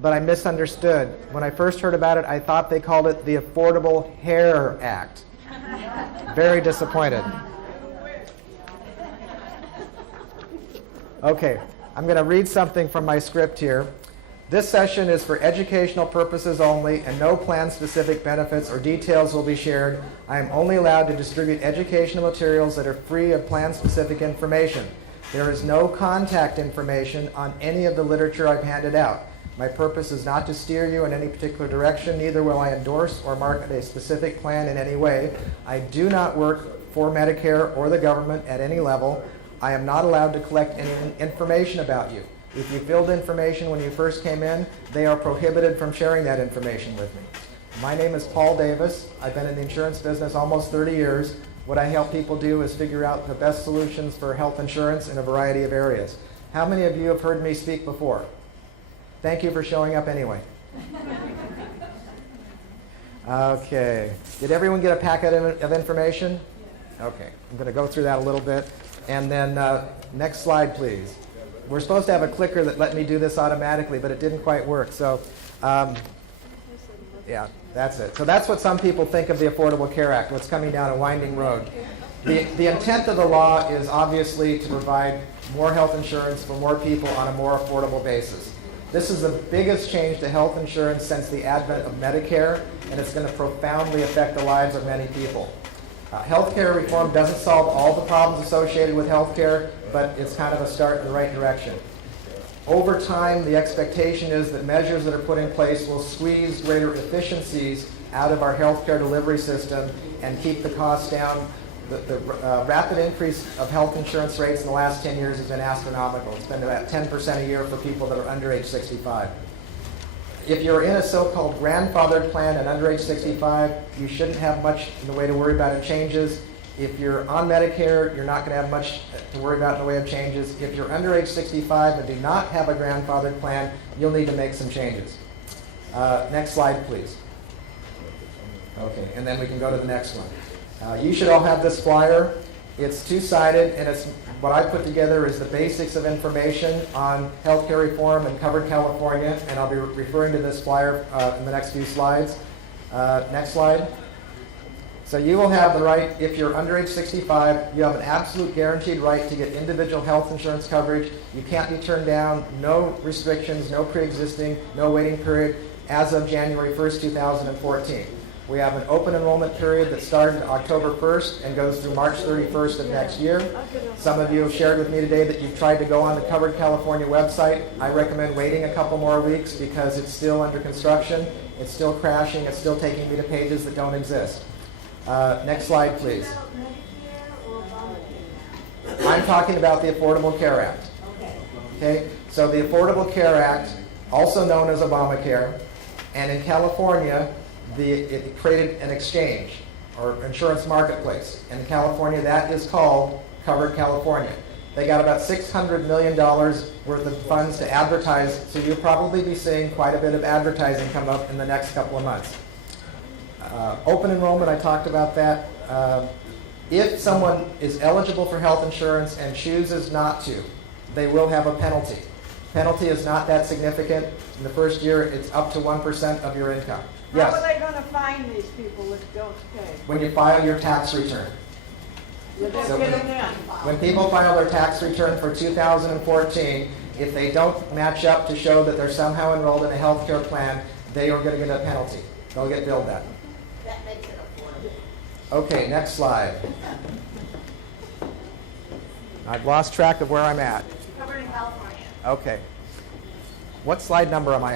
but I misunderstood. When I first heard about it, I thought they called it the Affordable Care Act. Very disappointed. Okay, I'm going to read something from my script here. This session is for educational purposes only, and no plan-specific benefits or details will be shared. I am only allowed to distribute educational materials that are free of plan-specific information. There is no contact information on any of the literature I've handed out. My purpose is not to steer you in any particular direction, neither will I endorse or market a specific plan in any way. I do not work for Medicare or the government at any level. I am not allowed to collect any information about you. If you filled information when you first came in, they are prohibited from sharing that information with me. My name is Paul Davis. I've been in the insurance business almost 30 years. What I help people do is figure out the best solutions for health insurance in a variety of areas. How many of you have heard me speak before? Thank you for showing up anyway. Okay. Did everyone get a packet of information? Okay. I'm going to go through that a little bit. And then next slide, please. We're supposed to have a clicker that let me do this automatically, but it didn't quite work. So, yeah, that's it. So that's what some people think of the Affordable Care Act, what's coming down a winding road. The intent of the law is obviously to provide more health insurance for more people on a more affordable basis. This is the biggest change to health insurance since the advent of Medicare, and it's going to profoundly affect the lives of many people. Healthcare reform doesn't solve all the problems associated with healthcare, but it's kind of a start in the right direction. Over time, the expectation is that measures that are put in place will squeeze greater efficiencies out of our healthcare delivery system and keep the costs down. The rapid increase of health insurance rates in the last 10 years has been astronomical. It's been about 10% a year for people that are under age 65. If you're in a so-called grandfathered plan and under age 65, you shouldn't have much in the way to worry about in changes. If you're on Medicare, you're not going to have much to worry about in the way of changes. If you're under age 65 and do not have a grandfathered plan, you'll need to make some changes. Next slide, please. Okay, and then we can go to the next one. You should all have this flyer. It's two-sided, and it's what I put together is the basics of information on healthcare reform in covered California, and I'll be referring to this flyer in the next few slides. Next slide. So you will have the right, if you're under age 65, you have an absolute guaranteed right to get individual health insurance coverage. You can't be turned down, no restrictions, no pre-existing, no waiting period as of January 1st, 2014. We have an open enrollment period that started October 1st and goes through March 31st of next year. Some of you have shared with me today that you've tried to go on the Covered California website. I recommend waiting a couple more weeks because it's still under construction, it's still crashing, it's still taking me to pages that don't exist. Next slide, please. I'm talking about the Affordable Care Act. Okay, so the Affordable Care Act, also known as Obamacare, and in California, it created an exchange or insurance marketplace. In California, that is called Covered California. They got about $600 million worth of funds to advertise, so you'll probably be seeing quite a bit of advertising come up in the next couple of months. Open enrollment, I talked about that. If someone is eligible for health insurance and chooses not to, they will have a penalty. Penalty is not that significant. In the first year, it's up to 1% of your income. Yes? How are they going to find these people that don't pay? When you file your tax return. So when people file their tax return for 2014, if they don't match up to show that they're somehow enrolled in a health care plan, they are going to get a penalty. They'll get billed that. That makes it affordable. Okay, next slide. I've lost track of where I'm at. Covered in California. Okay. What slide number am I at?